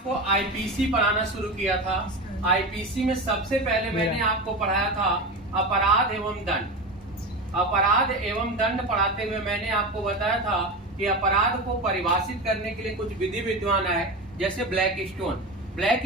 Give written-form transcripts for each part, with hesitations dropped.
को आईपीसी पढ़ाना शुरू किया था। आईपीसी में सबसे पहले मैंने आपको पढ़ाया था अपराध एवं दंड। अपराध एवं दंड पढ़ाते हुए मैंने आपको बताया था कि अपराध को परिभाषित करने के लिए कुछ विधि विद्वान है, जैसे ब्लैक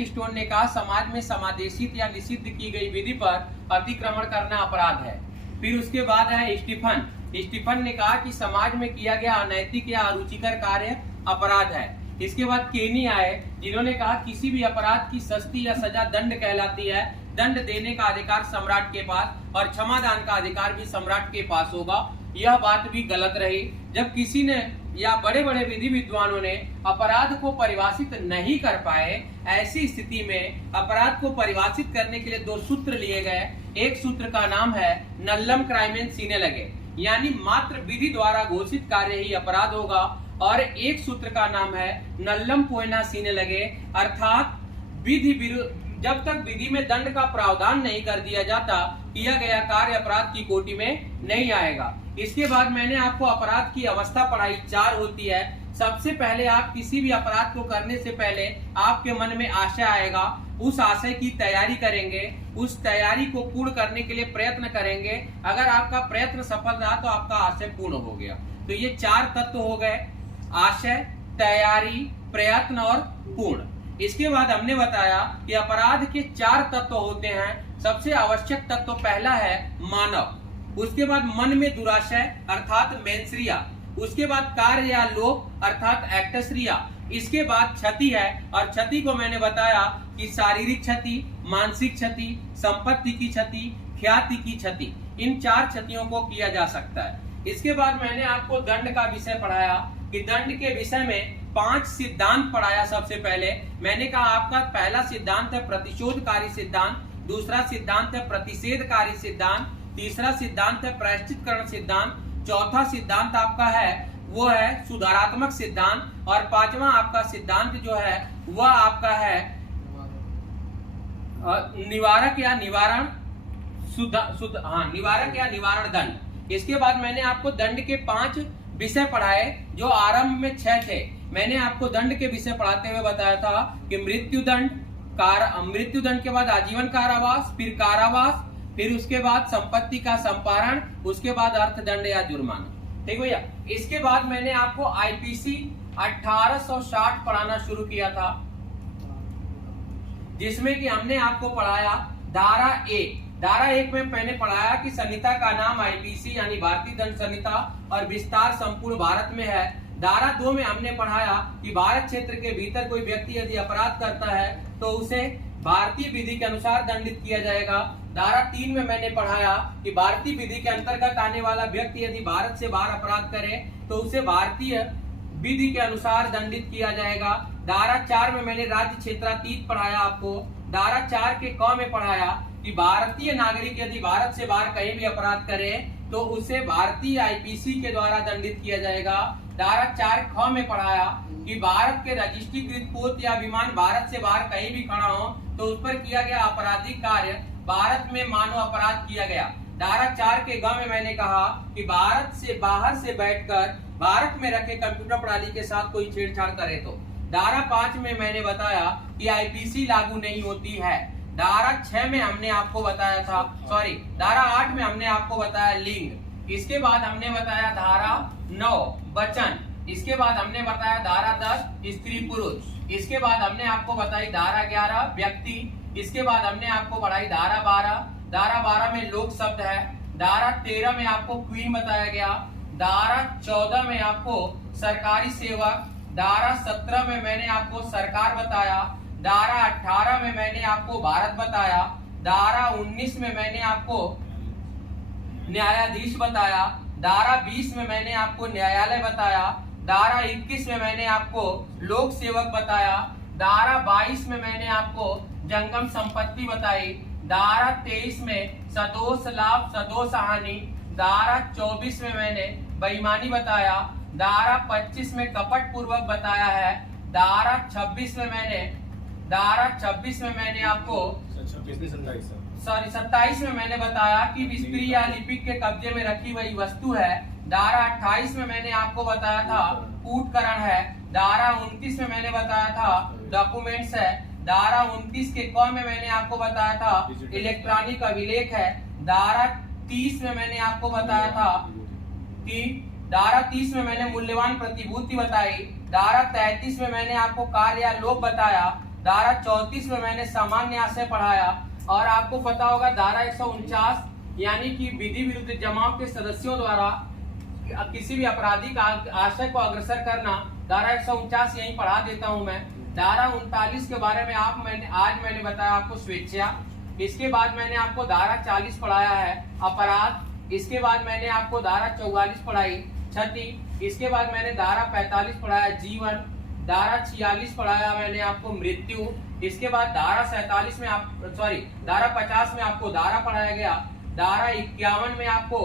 स्टोन ने कहा समाज में समादेशित या निषिद्ध की गई विधि पर अतिक्रमण करना अपराध है। फिर उसके बाद है स्टीफन ने कहा कि समाज में किया गया अनैतिक या अरुचिकर कार्य अपराध है। इसके बाद केनी आए, जिन्होंने कहा किसी भी अपराध की सस्ती या सजा दंड कहलाती है। दंड देने का अधिकार सम्राट के पास और क्षमादान का अधिकार भी सम्राट के पास होगा। यह बात भी गलत रही। जब किसी ने या बड़े बड़े विधि विद्वानों ने अपराध को परिभाषित नहीं कर पाए, ऐसी स्थिति में अपराध को परिभाषित करने के लिए दो सूत्र लिए गए। एक सूत्र का नाम है नल्लम क्राइमेन सीने लगे, यानी मात्र विधि द्वारा घोषित कार्य ही अपराध होगा, और एक सूत्र का नाम है नल्लम पोएना सीने लगे, अर्थात जब तक विधि में दंड का प्रावधान नहीं कर दिया जाता, किया गया कार्य अपराध की कोटि में नहीं आएगा। इसके बाद मैंने आपको अपराध की अवस्था पढ़ाई, 4 होती है। सबसे पहले आप किसी भी अपराध को करने से पहले आपके मन में आशय आएगा, उस आशय की तैयारी करेंगे, उस तैयारी को पूर्ण करने के लिए प्रयत्न करेंगे। अगर आपका प्रयत्न सफल रहा तो आपका आशय पूर्ण हो गया। तो ये 4 तत्व हो गए, आशय, तैयारी, प्रयत्न और पूर्ण। इसके बाद हमने बताया कि अपराध के 4 तत्व होते हैं। सबसे आवश्यक तत्व पहला है मानव, उसके बाद मन में दुराशय अर्थात मेंसरिया, उसके बाद कार्य या लोभ अर्थात एक्टसरिया, इसके बाद क्षति है, और क्षति को मैंने बताया कि शारीरिक क्षति, मानसिक क्षति, संपत्ति की क्षति, ख्याति की क्षति, इन 4 क्षतियों को किया जा सकता है। इसके बाद मैंने आपको दंड का विषय पढ़ाया कि दंड के विषय में 5 सिद्धांत पढ़ाया। सबसे पहले मैंने कहा आपका पहला सिद्धांत है प्रतिशोधकारी सिद्धांत, दूसरा सिद्धांत है प्रतिषेधकारी सिद्धांत, तीसरा सिद्धांत है प्रायश्चितकरण सिद्धांत, चौथा सिद्धांत आपका है वो है सुधारात्मक सिद्धांत, और 5वां आपका सिद्धांत जो है वह आपका है निवारक या निवारण निवारक या निवारण दंड। इसके बाद मैंने आपको दंड के 5 विषय पढ़ाए, जो आरंभ में 6 थे। मैंने आपको दंड के विषय पढ़ाते हुए बताया था कि मृत्यु दंड के बाद आजीवन कारावास, फिर कारावास, फिर उसके बाद संपत्ति का संपारण, उसके बाद अर्थदंड या जुर्माना। ठीक भैया। इसके बाद मैंने आपको आईपीसी 1860 पढ़ाना शुरू किया था, जिसमें कि हमने आपको पढ़ाया धारा 1। धारा 1 में मैंने पढ़ाया कि संहिता का नाम आईपीसी यानी भारतीय दंड संहिता और विस्तार संपूर्ण भारत में है। धारा 2 में हमने पढ़ाया कि भारत क्षेत्र के भीतर कोई व्यक्ति यदि अपराध करता है तो उसे भारतीय विधि के अनुसार दंडित किया जाएगा। धारा 3 में मैंने पढ़ाया कि भारतीय विधि के अंतर्गत आने वाला व्यक्ति यदि भारत से बाहर अपराध करे तो उसे भारतीय विधि के अनुसार दंडित किया जाएगा। धारा 4 में मैंने राज्य क्षेत्रातीत पढ़ाया आपको। धारा 4 के क में पढ़ाया कि भारतीय नागरिक यदि भारत से बाहर कहीं भी अपराध करे तो उसे भारतीय आईपीसी के द्वारा दंडित किया जाएगा। धारा 4 ख में पढ़ाया कि भारत के रजिस्ट्रीकृत पोत या विमान भारत से बाहर कहीं भी खड़ा हो तो उस पर किया गया आपराधिक कार्य भारत में मानव अपराध किया गया। धारा 4 के ग में मैंने कहा कि भारत से बाहर से बैठकर भारत में रखे कंप्यूटर प्रणाली के साथ कोई छेड़छाड़ करे तो। धारा 5 में मैंने बताया कि आईपीसी लागू नहीं होती है। धारा 6 में हमने आपको बताया था, धारा 8 में हमने आपको बताया लिंग। इसके बाद हमने बताया धारा 9 वचन। इसके बाद हमने बताया धारा 10 स्त्री पुरुष। इसके बाद हमने आपको बताई धारा 11 व्यक्ति। इसके बाद हमने आपको पढ़ाई धारा 12। धारा 12 में लोक शब्द है। धारा 13 में आपको क्वीन बताया गया। धारा 14 में आपको सरकारी सेवक। धारा 17 में मैंने आपको सरकार बताया। धारा 18 में मैंने आपको भारत बताया। धारा 19 में मैंने आपको न्यायाधीश बताया। धारा 20 में मैंने आपको न्यायालय बताया। धारा 21 में मैंने आपको लोक सेवक बताया। धारा 22 में मैंने आपको जंगम संपत्ति बताई। धारा 23 में सदोष लाभ सदोष हानि। धारा 24 में मैंने बेईमानी बताया। धारा 25 में कपट पूर्वक बताया है। धारा 26 में मैंने आपको 27 में मैंने बताया कि स्त्री या लिपिक के कब्जे में रखी हुई वस्तु है। धारा 28 में मैंने आपको बताया था कूटकरण है। धारा 29 में मैंने बताया था डॉक्यूमेंट्स है। धारा 29 के क में मैंने आपको बताया था इलेक्ट्रॉनिक अभिलेख है। धारा 30 में मैंने आपको बताया था कि धारा 30 में मैंने मूल्यवान प्रतिभूति बताई। धारा 33 में मैंने आपको कार्य या लोभ बताया। धारा 34 में मैंने सामान्य आशय पढ़ाया। और आपको पता होगा धारा 149 यानी कि विधि विरुद्ध जमाव के सदस्यों द्वारा किसी भी आपराधिक आशय को अग्रसर करना, धारा 149 यही पढ़ा देता हूं मैं। धारा 39 के बारे में आज मैंने बताया आपको स्वेच्छा। इसके बाद मैंने आपको धारा 40 पढ़ाया है अपराध। इसके बाद मैंने आपको धारा 44 पढ़ाई क्षति। इसके बाद मैंने धारा 45 पढ़ाया जीवन। धारा 46 पढ़ाया मैंने आपको मृत्यु। इसके बाद धारा 47 में धारा 50 में आपको धारा पढ़ाया गया। धारा 51 में आपको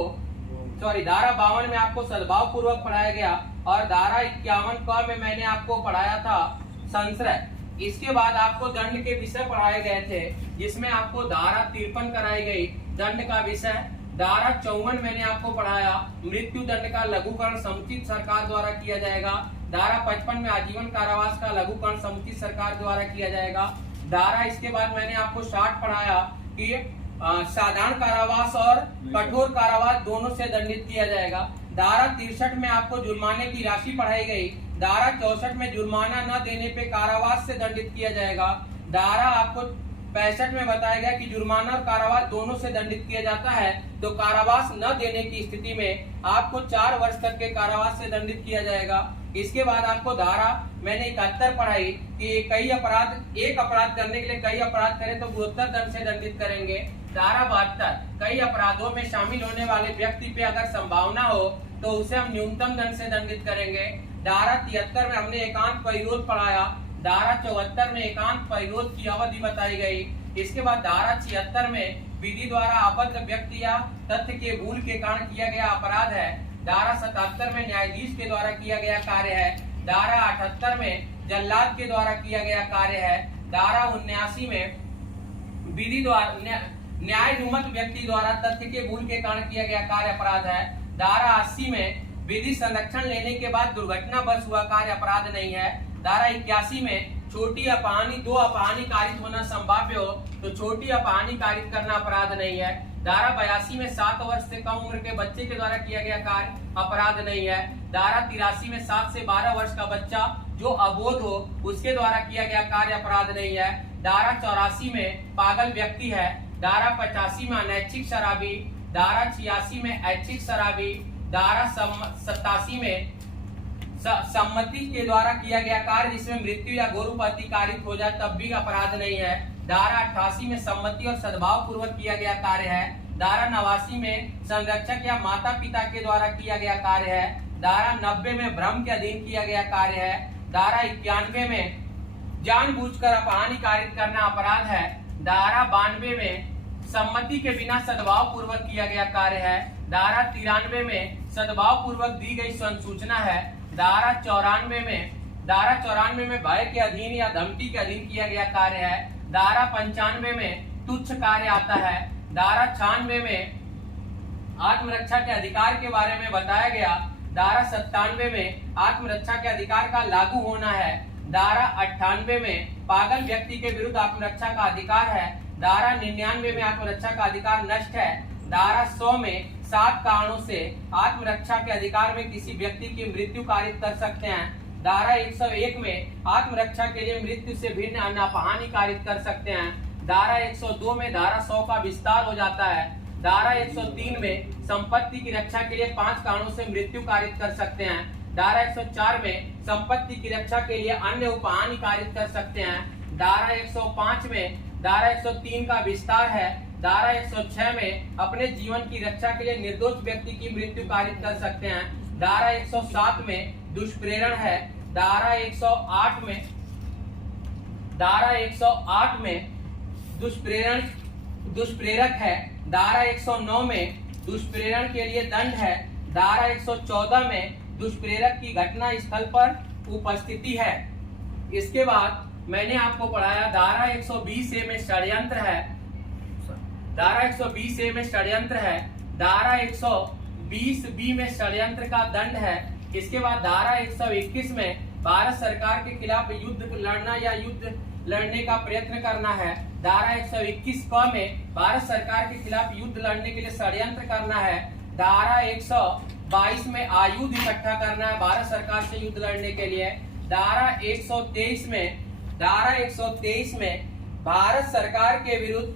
धारा 52 में आपको सद्भाव पूर्वक पढ़ाया गया। और धारा 51 क में मैंने आपको पढ़ाया था संश्रय। इसके बाद आपको दंड के विषय पढ़ाए गए थे, जिसमें आपको धारा 53 कराई गई दंड का विषय। धारा 54 मैंने आपको पढ़ाया मृत्यु दंड का लघुकरण समुचित सरकार द्वारा किया जाएगा। धारा 55 में आजीवन कारावास का लघुकरण समुचित सरकार द्वारा किया जाएगा। धारा इसके बाद मैंने आपको 60 पढ़ाया कि साधारण कारावास और कठोर कारावास दोनों से दंडित किया जाएगा। धारा 63 में आपको जुर्माने की राशि पढ़ाई गई। धारा 64 में जुर्माना न देने पे कारावास से दंडित किया जाएगा। धारा आपको 65 में बताया गया कि जुर्माना और कारावास दोनों से दंडित किया जाता है, तो कारावास न देने की स्थिति में आपको 4 वर्ष तक के कारावास से दंडित किया जाएगा। इसके बाद आपको धारा मैंने 71 पढ़ाई कि एक अपराध करने के लिए कई अपराध करें तो गुरुतर दंड से दंडित करेंगे। धारा 72 कई अपराधों में शामिल होने वाले व्यक्ति पे अगर संभावना हो तो उसे हम न्यूनतम दंड से दंडित करेंगे। धारा 73 में हमने एकांत परिरोध पढ़ाया। धारा 74 में एकांत परिरोध की अवधि बताई गई। इसके बाद धारा 76 में विधि द्वारा अबद्ध व्यक्ति या तथ्य के भूल के कारण किया गया अपराध है। धारा 77 में न्यायाधीश के द्वारा किया गया कार्य है। धारा 78 में जल्लाद के द्वारा किया गया कार्य है। धारा 79 में विधि द्वारा न्याय अनुमत व्यक्ति द्वारा तथ्य के भूल के कारण किया गया कार्य अपराध है। धारा 80 में विधि संरक्षण लेने के बाद दुर्घटना बस हुआ कार्य अपराध नहीं है। धारा 81 में छोटी अपहानी 2 अपहानी कारित होना संभाव्य हो तो छोटी अपहानी कारित करना अपराध नहीं है। धारा 82 में 7 वर्ष से कम उम्र के बच्चे के द्वारा किया गया कार्य अपराध नहीं है। धारा 83 में 7 से 12 वर्ष का बच्चा जो अबोध हो उसके द्वारा किया गया कार्य अपराध नहीं है। धारा 84 में पागल व्यक्ति है। धारा 85 में अनैच्छिक शराबी। धारा 86 में ऐच्छिक शराबी। धारा 87 में सम्मति के द्वारा किया गया कार्य जिसमें मृत्यु या गोरुपति कारित हो जाए तब भी अपराध नहीं है। धारा 88 में सम्मति और सद्भाव पूर्वक किया गया कार्य है। धारा 89 में संरक्षक या माता पिता के द्वारा किया गया कार्य है। धारा 90 में भ्रम के अधीन किया गया कार्य है। धारा 91 में जानबूझकर अपहानी कारित करना अपराध है। धारा 92 में सम्मति के बिना सद्भाव पूर्वक किया गया कार्य है। धारा 93 में सद्भाव पूर्वक दी गई संसूचना है। धारा 94 में भय के अधीन या धमकी के अधीन किया गया कार्य है। धारा 95 में तुच्छ कार्य आता है। धारा 96 में आत्मरक्षा के अधिकार के बारे में बताया गया। धारा 97 में आत्मरक्षा के अधिकार का लागू होना है। धारा 98 में पागल व्यक्ति के विरुद्ध आत्मरक्षा का अधिकार है। धारा 99 में आत्मरक्षा का अधिकार नष्ट है। धारा 100 में 7 कारणों से आत्मरक्षा के अधिकार में किसी व्यक्ति की मृत्यु कारित कर सकते हैं। धारा 101 में आत्मरक्षा के लिए मृत्यु से भिन्न अन्य अपहानी कारित कर सकते हैं। धारा 102 में धारा 100 का विस्तार हो जाता है। धारा 103 में संपत्ति की रक्षा के लिए 5 कारणों से मृत्यु कारित कर सकते हैं। धारा 104 में संपत्ति की रक्षा के लिए अन्य उपहानि कारित कर सकते हैं। धारा 105 में धारा 103 का विस्तार है। धारा 106 में अपने जीवन की रक्षा के लिए निर्दोष व्यक्ति की मृत्यु कारित कर सकते हैं। धारा 107 में दुष्प्रेरण है। धारा 108 में दुष्प्रेरक है। धारा 109 में दुष्प्रेरण के लिए दंड है। धारा 114 में दुष्प्रेरक की घटना स्थल पर उपस्थिति है। इसके बाद मैंने आपको पढ़ाया धारा 120A में षड्यंत्र है। धारा 120A में षड्यंत्र है। धारा 120B में षड्यंत्र का दंड है। इसके बाद धारा 121 में भारत सरकार के खिलाफ युद्ध लड़ना या युद्ध लड़ने का प्रयत्न करना है। धारा 121 क में भारत सरकार के खिलाफ युद्ध लड़ने के लिए षड्यंत्र करना है। धारा 122 में आयुध इकट्ठा करना है भारत सरकार से युद्ध लड़ने के लिए। धारा 123 में भारत सरकार के विरुद्ध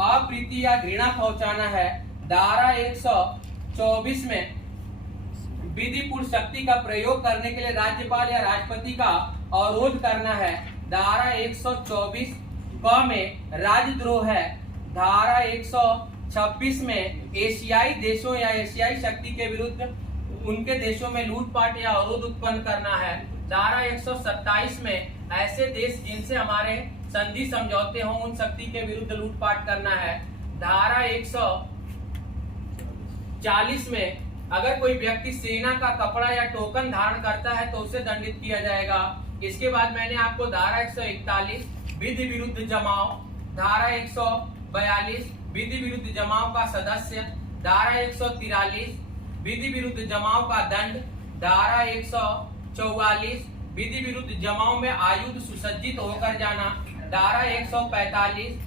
अप्रीति या घृणा पहुंचाना है। धारा 124 में विधिपूर्ण शक्ति का प्रयोग करने के लिए राज्यपाल या राष्ट्रपति का अवरोध करना है। धारा 124 क में राजद्रोह है। धारा 126 में एशियाई देशों या एशियाई शक्ति के विरुद्ध उनके देशों में लूटपाट या अवरोध उत्पन्न करना है। धारा 127 में ऐसे देश जिनसे हमारे संधि समझौते हों उन शक्ति के विरुद्ध लूटपाट करना है। धारा 140 में अगर कोई व्यक्ति सेना का कपड़ा या टोकन धारण करता है तो उसे दंडित किया जाएगा। इसके बाद मैंने आपको धारा 141 विधि विरुद्ध जमाव, धारा 142 विधि विरुद्ध जमाव का सदस्य, धारा 143 विधि विरुद्ध जमाव का दंड, धारा 144 विधि विरुद्ध जमाव में आयुध सुसज्जित होकर जाना, धारा 145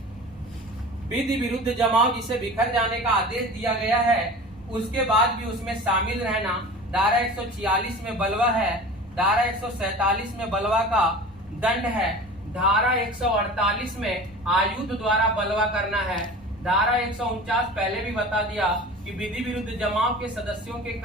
विधि विरुद्ध जमाव जिसे बिखर जाने का आदेश दिया गया है उसके बाद भी उसमें शामिल रहना, धारा 146 में बलवा है, धारा 147 में बलवा का दंड है, धारा 148 में आयुध द्वारा बलवा करना है, धारा 149 पहले भी बता दिया कि विधि विरुद्ध जमाव के सदस्यों के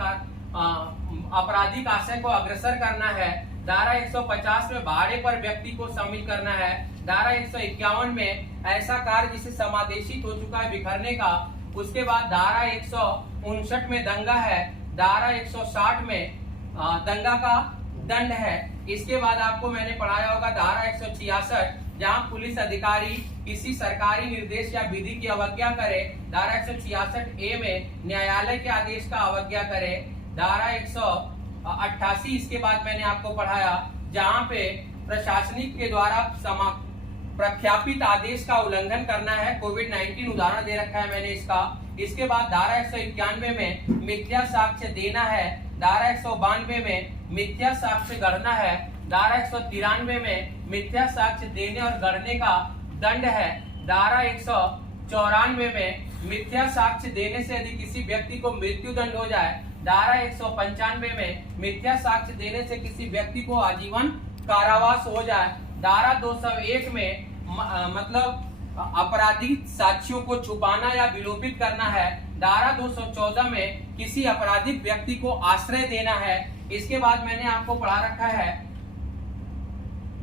आपराधिक आशय को अग्रसर करना है, धारा 150 में भाड़े पर व्यक्ति को शामिल करना है, धारा 151 में ऐसा कार्य जिसे समादेशित हो चुका है बिखरने का, उसके बाद धारा 159 में दंगा है, धारा 160 में दंगा का दंड है। इसके बाद आपको मैंने पढ़ाया होगा धारा 166 जहां पुलिस अधिकारी किसी सरकारी निर्देश या विधि की अवज्ञा करे, धारा 166A में न्यायालय के आदेश का अवज्ञा करे, धारा 188 इसके बाद मैंने आपको पढ़ाया जहां पे प्रशासनिक के द्वारा प्रख्यापित आदेश का उल्लंघन करना है। कोविड-19 उदाहरण दे रखा है मैंने इसका। इसके बाद धारा 191 में मिथ्या साक्ष्य देना है, धारा 192 में मिथ्या साक्ष्य गढ़ना है, धारा 193 में मिथ्या साक्ष्य देने और गढ़ने का दंड है, धारा 194 में मिथ्या साक्ष्य देने से यदि किसी व्यक्ति को मृत्यु दंड हो जाए, धारा 195 में मिथ्या साक्ष्य देने से किसी व्यक्ति को आजीवन कारावास हो जाए, धारा 201 में मतलब आपराधिक साक्ष्यों को छुपाना या विलोपित करना है, धारा 214 में किसी आपराधिक व्यक्ति को आश्रय देना है। इसके बाद मैंने आपको पढ़ा रखा है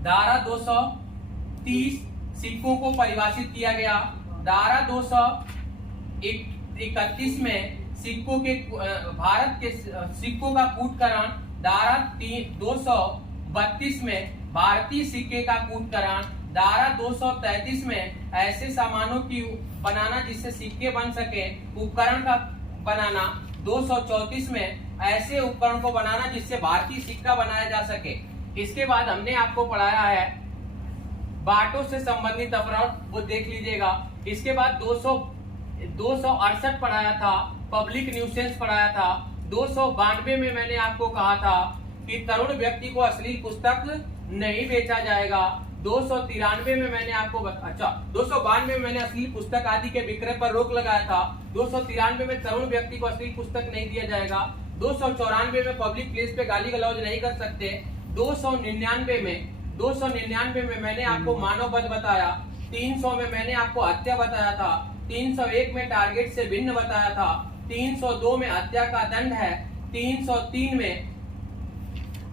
धारा 230 सिक्कों को परिभाषित किया गया, धारा 231 में सिक्कों के भारत के सिक्कों का कूटकरण, धारा 232 में भारतीय सिक्के का कूटकरण, धारा 233 में ऐसे सामानों की बनाना जिससे सिक्के बन सके उपकरण का बनाना, 234 में ऐसे उपकरण को बनाना जिससे भारतीय सिक्का बनाया जा सके। इसके बाद हमने आपको पढ़ाया है बाटों से संबंधित अपराध, वो देख लीजिएगा। इसके बाद 268 पढ़ाया था, पब्लिक न्यूसेंस पढ़ाया था। 292 में मैंने आपको कहा था कि तरुण व्यक्ति को अश्लील पुस्तक नहीं बेचा जाएगा। 293 में मैंने आपको 292 में मैंने अश्लील पुस्तक आदि के विक्रय पर रोक लगाया था। 293 में तरुण व्यक्ति को अश्लील पुस्तक नहीं दिया जाएगा। 294 में पब्लिक प्लेस पे गाली गलौज नहीं कर सकते। 299 में मैंने आपको मानव वध बताया। 300 में मैंने आपको हत्या बताया था। 301 में टारगेट से भिन्न बताया था। 302 में हत्या का दंड है। 303 में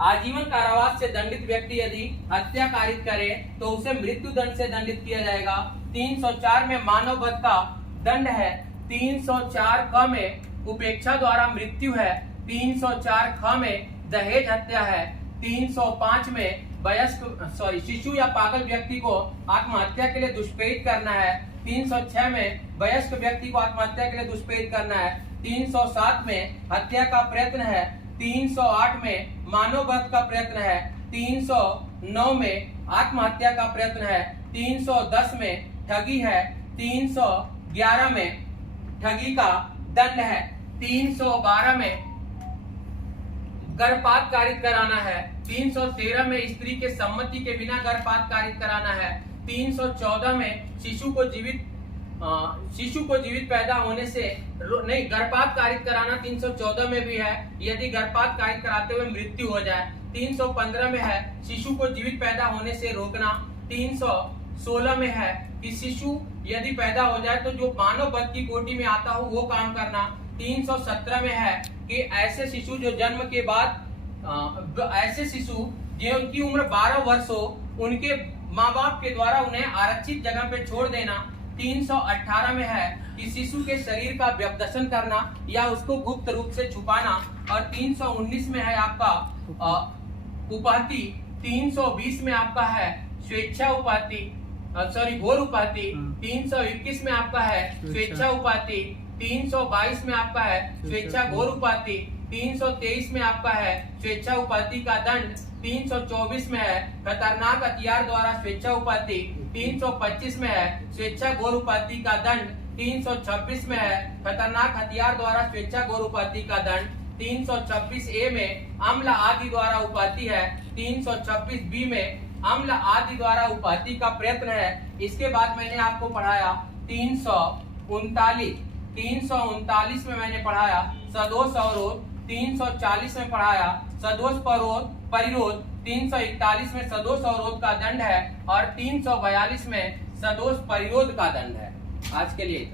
आजीवन कारावास से दंडित व्यक्ति यदि हत्या कारित करे तो उसे मृत्यु दंड से दंडित किया जाएगा। 304 में मानव वध का दंड है। 304 क में उपेक्षा द्वारा मृत्यु है। 304 ख में दहेज हत्या है। 305 में शिशु या पागल व्यक्ति को आत्महत्या के लिए दुष्प्रेरित करना है। 306 में वयस्क व्यक्ति को आत्महत्या के लिए दुष्प्रेरित करना है। 307 में हत्या का प्रयत्न है। 308 में मानव वध का प्रयत्न है। 309 में आत्महत्या का प्रयत्न है। 310 में ठगी है। 311 में ठगी का दंड है। 312 में गर्भपात कारित कराना है। 313 में स्त्री के सम्मति के बिना गर्भपात कारित कराना है। 314 में शिशु को जीवित पैदा होने से नहीं, गर्भपात कारित कराना 314 में भी है, यदि गर्भपात कारित कराते हुए मृत्यु हो जाए। 315 में है शिशु को जीवित पैदा होने से रोकना। 316 में है कि शिशु यदि पैदा हो जाए तो जो मानव वध की कोटि में आता हो वो काम करना। 317 में है कि ऐसे शिशु जो जन्म के बाद ऐसे शिशु जिनकी उम्र 12 वर्ष हो उनके माँ बाप के द्वारा उन्हें आरक्षित जगह पे छोड़ देना। 318 में है कि शिशु के शरीर का व्यपदर्शन करना या उसको गुप्त रूप से छुपाना। और 319 में है आपका उपाधि। 320 में आपका है स्वेच्छा उपाधि, घोर उपाधि। 321 में आपका है स्वेच्छा उपाधि। 322 में आपका है स्वेच्छा घोर उपाधि। 323 में आपका है स्वेच्छा उपाधि का दंड। 324 में है खतरनाक हथियार द्वारा स्वेच्छा उपाधि। 325 में है स्वेच्छा घोर उपाधि का दंड। 326 में है खतरनाक हथियार द्वारा स्वेच्छा घोर उपाधि का दंड। 326 ए में अम्ल आदि द्वारा उपाधि है। 326 बी में अम्ल आदि द्वारा उपाधि का प्रयत्न है। इसके बाद मैंने आपको पढ़ाया 339 में मैंने पढ़ाया सदोष अवरोध। 340 में पढ़ाया सदोष परिरोध। 341 में सदोष अवरोध का दंड है और 342 में सदोष परिरोध का दंड है। आज के लिए